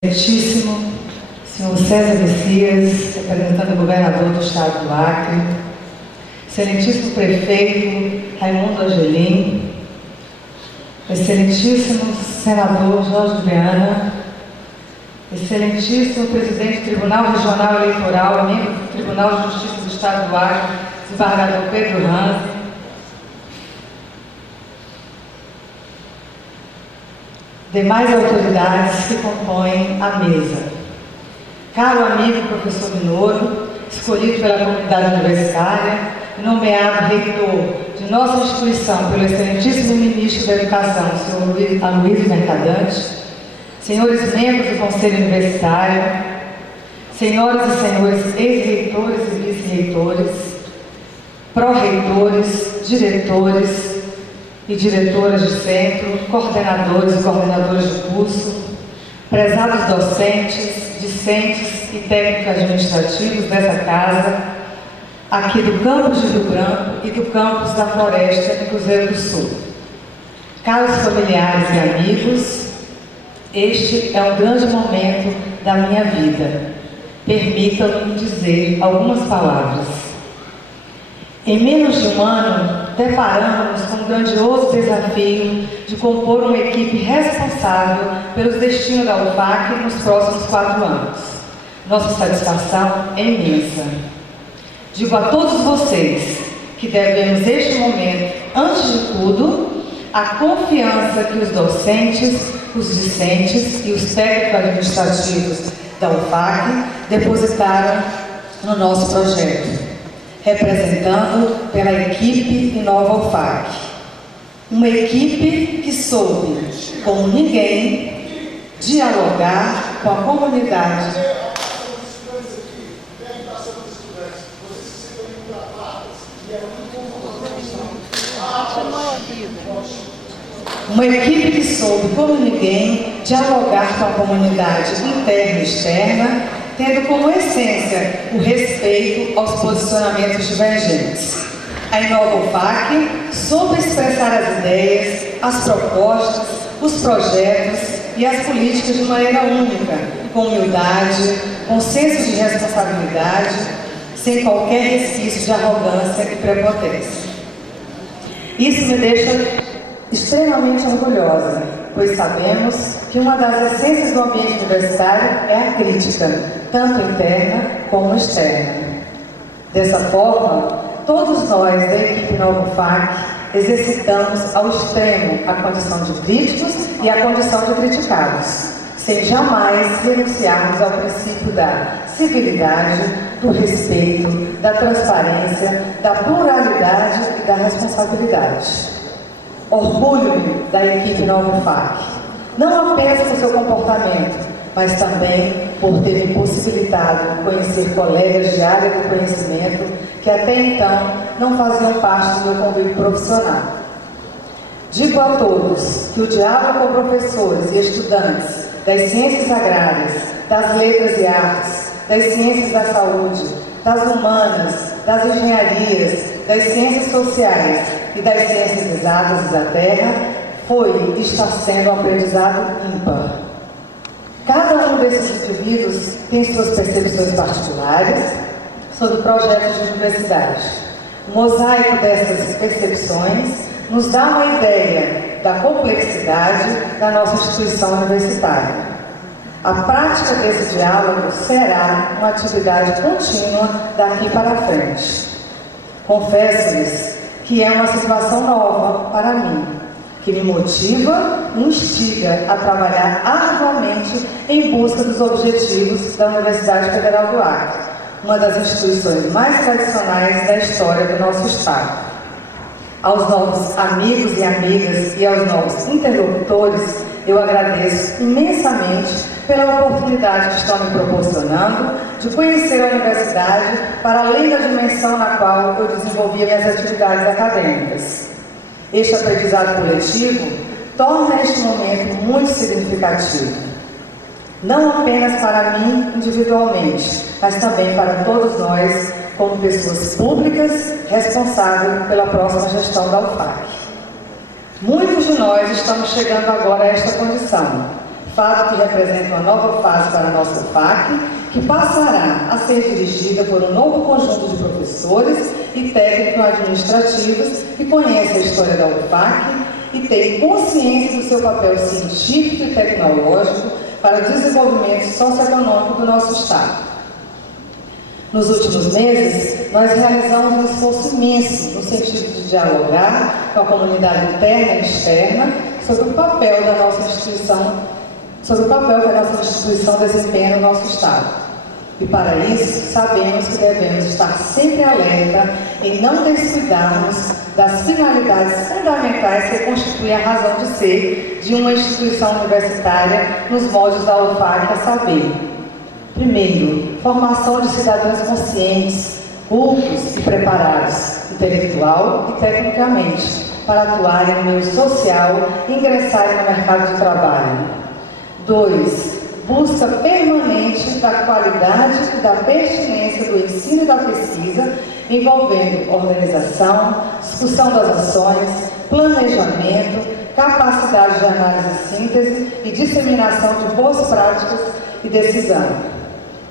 Excelentíssimo senhor César Messias, representando o governador do estado do Acre, excelentíssimo prefeito Raimundo Angelim, excelentíssimo senador Jorge Viana, excelentíssimo presidente do Tribunal Regional Eleitoral, membro do Tribunal de Justiça do estado do Acre, desembargador Pedro Ranzi, demais autoridades que compõem a mesa. Caro amigo professor Minoro, escolhido pela comunidade universitária e nomeado reitor de nossa instituição pelo excelentíssimo ministro da Educação, senhor Aloysio Mercadante, senhores membros do Conselho Universitário, senhoras e senhores ex-reitores e vice-reitores, pró-reitores, diretores e diretoras de centro, coordenadores e coordenadoras de curso, prezados docentes, discentes e técnicos administrativos dessa casa, aqui do campus de Rio Branco e do campus da Floresta, em Cruzeiro do Sul. Caros familiares e amigos, este é um grande momento da minha vida. Permitam-me dizer algumas palavras. Em menos de um ano, deparamos com o grandioso desafio de compor uma equipe responsável pelos destinos da UFAC nos próximos 4 anos. Nossa satisfação é imensa. Digo a todos vocês que devemos este momento, antes de tudo, a confiança que os docentes, os discentes e os técnicos administrativos da UFAC depositaram no nosso projeto, representando pela equipe Inova UFAC. Uma equipe que soube, como ninguém, dialogar com a comunidade. Uma equipe que soube, como ninguém, dialogar com a comunidade interna e externa, tendo como essência o respeito aos posicionamentos divergentes. A Inova UFAC soube expressar as ideias, as propostas, os projetos e as políticas de maneira única, com humildade, com senso de responsabilidade, sem qualquer resquício de arrogância e prepotência. Isso me deixa extremamente orgulhosa, pois sabemos que uma das essências do ambiente universitário é a crítica, tanto interna como externa. Dessa forma, todos nós da equipe Nova UFAC exercitamos ao extremo a condição de críticos e a condição de criticados, sem jamais renunciarmos ao princípio da civilidade, do respeito, da transparência, da pluralidade e da responsabilidade. Orgulho-me da equipe Nova UFAC, não apenas por seu comportamento, mas também por ter me possibilitado conhecer colegas de área do conhecimento que até então não faziam parte do meu convívio profissional. Digo a todos que o diálogo com professores e estudantes das ciências agrárias, das letras e artes, das ciências da saúde, das humanas, das engenharias, das ciências sociais e das ciências exatas e da terra foi e está sendo um aprendizado ímpar. Cada um desses indivíduos tem suas percepções particulares sobre projetos de universidade. O mosaico dessas percepções nos dá uma ideia da complexidade da nossa instituição universitária. A prática desse diálogo será uma atividade contínua daqui para frente. Confesso-lhes que é uma situação nova para mim, que me motiva e instiga a trabalhar arduamente em busca dos objetivos da Universidade Federal do Acre, uma das instituições mais tradicionais da história do nosso estado. Aos novos amigos e amigas e aos novos interlocutores, eu agradeço imensamente pela oportunidade que estão me proporcionando de conhecer a universidade para além da dimensão na qual eu desenvolvia minhas atividades acadêmicas. Este aprendizado coletivo torna este momento muito significativo, não apenas para mim individualmente, mas também para todos nós, como pessoas públicas responsáveis pela próxima gestão da UFAC. Muitos de nós estamos chegando agora a esta condição, fato que representa uma nova fase para a nossa UFAC, que passará a ser dirigida por um novo conjunto de professores e técnico-administrativos que conhecem a história da UFAC e têm consciência do seu papel científico e tecnológico para o desenvolvimento socioeconômico do nosso Estado. Nos últimos meses, nós realizamos um esforço imenso no sentido de dialogar com a comunidade interna e externa sobre o papel da nossa instituição, sobre o papel que a nossa instituição desempenha no nosso Estado. E para isso, sabemos que devemos estar sempre alerta em não descuidarmos das finalidades fundamentais que constituem a razão de ser de uma instituição universitária nos moldes da UFAC, a saber: primeiro, formação de cidadãos conscientes, cultos e preparados, intelectual e tecnicamente, para atuarem no meio social e ingressarem no mercado de trabalho. 2. Busca permanente da qualidade e da pertinência do ensino e da pesquisa, envolvendo organização, discussão das ações, planejamento, capacidade de análise e síntese e disseminação de boas práticas e decisão.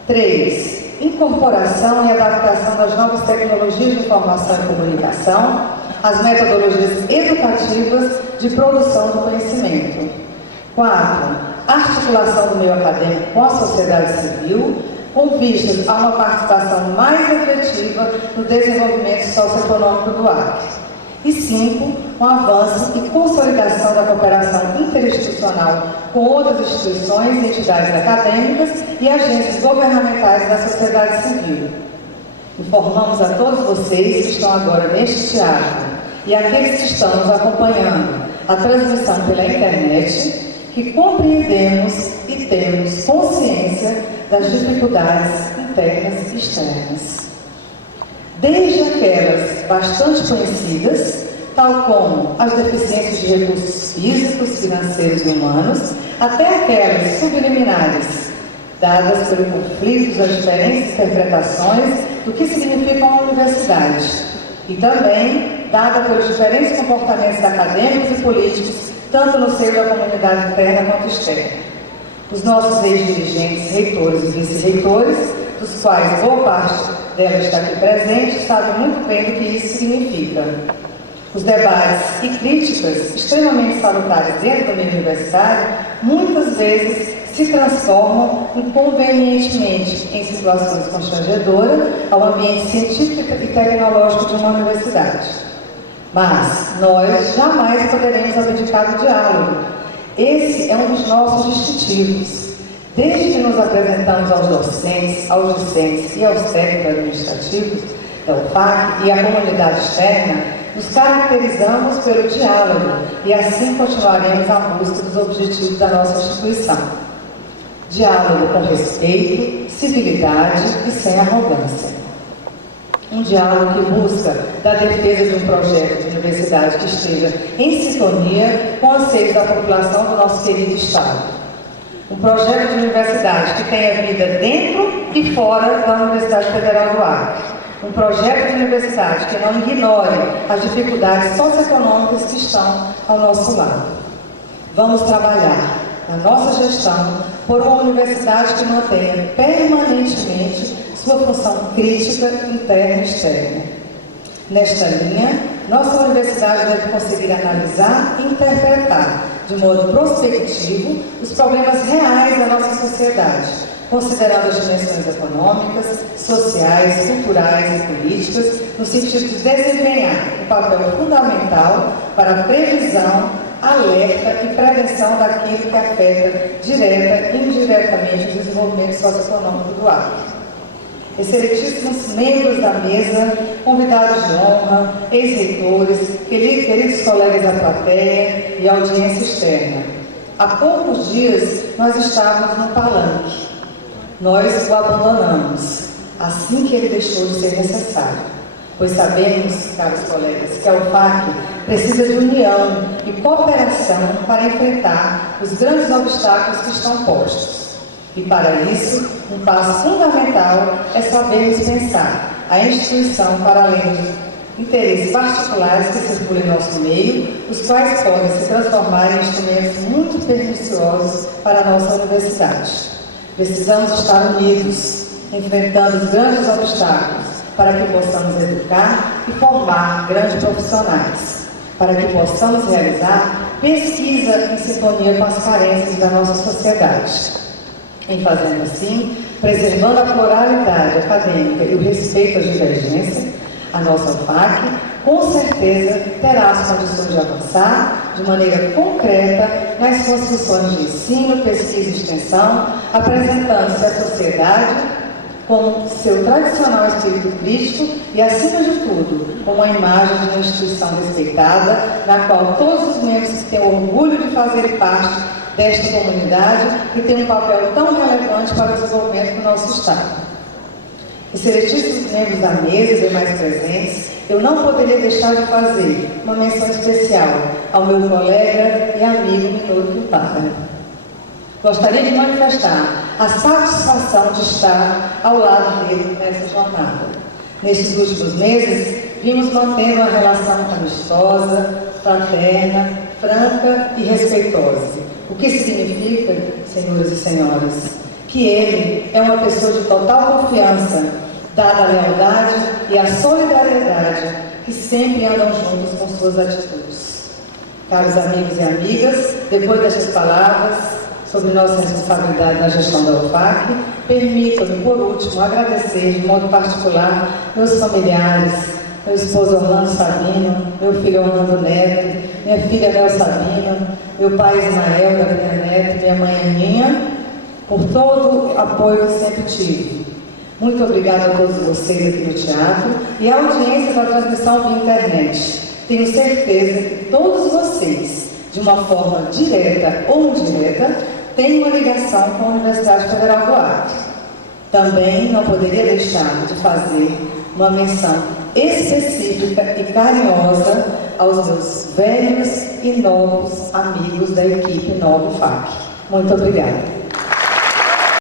3. Incorporação e adaptação das novas tecnologias de informação e comunicação às metodologias educativas de produção do conhecimento. 4. Articulação do meio acadêmico com a sociedade civil, com vistas a uma participação mais efetiva no desenvolvimento socioeconômico do Acre. E 5. Um avanço e consolidação da cooperação interinstitucional com outras instituições e entidades acadêmicas e agências governamentais da sociedade civil. Informamos a todos vocês que estão agora neste teatro e aqueles que estão nos acompanhando a transmissão pela internet que compreendemos e temos consciência das dificuldades internas e externas. Desde aquelas bastante conhecidas, tal como as deficiências de recursos físicos, financeiros e humanos, até aquelas subliminares, dadas pelo conflito das diferentes interpretações do que significa uma universidade, e também dada pelos diferentes comportamentos acadêmicos e políticos, tanto no seio da comunidade interna quanto externa. Os nossos ex-dirigentes, reitores e vice-reitores, dos quais boa parte delas está aqui presente, sabem muito bem do que isso significa. Os debates e críticas extremamente salutares dentro do meio universitário, muitas vezes se transformam inconvenientemente em situações constrangedoras ao ambiente científico e tecnológico de uma universidade. Mas nós jamais poderemos abdicar do diálogo. Esse é um dos nossos distintivos. Desde que nos apresentamos aos docentes e aos técnicos administrativos da UFAC e à comunidade externa, nos caracterizamos pelo diálogo e assim continuaremos à busca dos objetivos da nossa instituição. Diálogo com respeito, civilidade e sem arrogância. Um diálogo que busca da defesa de um projeto de universidade que esteja em sintonia com os anseios da população do nosso querido Estado. Um projeto de universidade que tenha vida dentro e fora da Universidade Federal do Acre. Um projeto de universidade que não ignore as dificuldades socioeconômicas que estão ao nosso lado. Vamos trabalhar na nossa gestão por uma universidade que mantenha permanentemente sua função crítica, interna e externa. Nesta linha, nossa universidade deve conseguir analisar e interpretar, de modo prospectivo, os problemas reais da nossa sociedade, considerando as dimensões econômicas, sociais, culturais e políticas, no sentido de desempenhar um papel fundamental para a previsão, alerta e prevenção daquilo que afeta direta e indiretamente o desenvolvimento socioeconômico do Acre. Excelentíssimos membros da mesa, convidados de honra, ex-reitores, queridos colegas da plateia e audiência externa. Há poucos dias nós estávamos no palanque. Nós o abandonamos, assim que ele deixou de ser necessário, pois sabemos, caros colegas, que a UFAC precisa de união e cooperação para enfrentar os grandes obstáculos que estão postos. E para isso, um passo fundamental é sabermos pensar a instituição para além interesses particulares que circulam em nosso meio, os quais podem se transformar em instrumentos muito perniciosos para a nossa universidade. Precisamos estar unidos, enfrentando os grandes obstáculos, para que possamos educar e formar grandes profissionais, para que possamos realizar pesquisa em sintonia com as carências da nossa sociedade. Em fazendo assim, preservando a pluralidade acadêmica e o respeito às divergências, a nossa UFAC, com certeza, terá as condições de avançar de maneira concreta nas suas funções de ensino, pesquisa e extensão, apresentando-se à sociedade com seu tradicional espírito crítico e, acima de tudo, com uma imagem de uma instituição respeitada, na qual todos os membros têm orgulho de fazer parte desta comunidade e tem um papel tão relevante para o desenvolvimento do nosso Estado. Excelentíssimos membros da mesa e demais presentes, eu não poderia deixar de fazer uma menção especial ao meu colega e amigo Minoru Quintana. Gostaria de manifestar a satisfação de estar ao lado dele nessa jornada. Nestes últimos meses, vimos mantendo uma relação amistosa, fraterna, franca e respeitosa. O que significa, senhoras e senhores, que ele é uma pessoa de total confiança, dada a lealdade e a solidariedade que sempre andam juntos com suas atitudes. Caros amigos e amigas, depois destas palavras sobre nossa responsabilidade na gestão da UFAC, permitam-me, por último, agradecer de modo particular meus familiares, meu esposo Orlando Sabino, meu filho Orlando Neto, minha filha Mel Sabino, meu pai Ismael, da minha neta, minha mãe Aninha, por todo o apoio que sempre tive. Muito obrigada a todos vocês aqui no teatro e à audiência da transmissão via internet. Tenho certeza que todos vocês, de uma forma direta ou indireta, têm uma ligação com a Universidade Federal do Acre. Também não poderia deixar de fazer uma menção específica e carinhosa aos meus velhos e novos amigos da equipe Nova UFAC. Muito obrigada.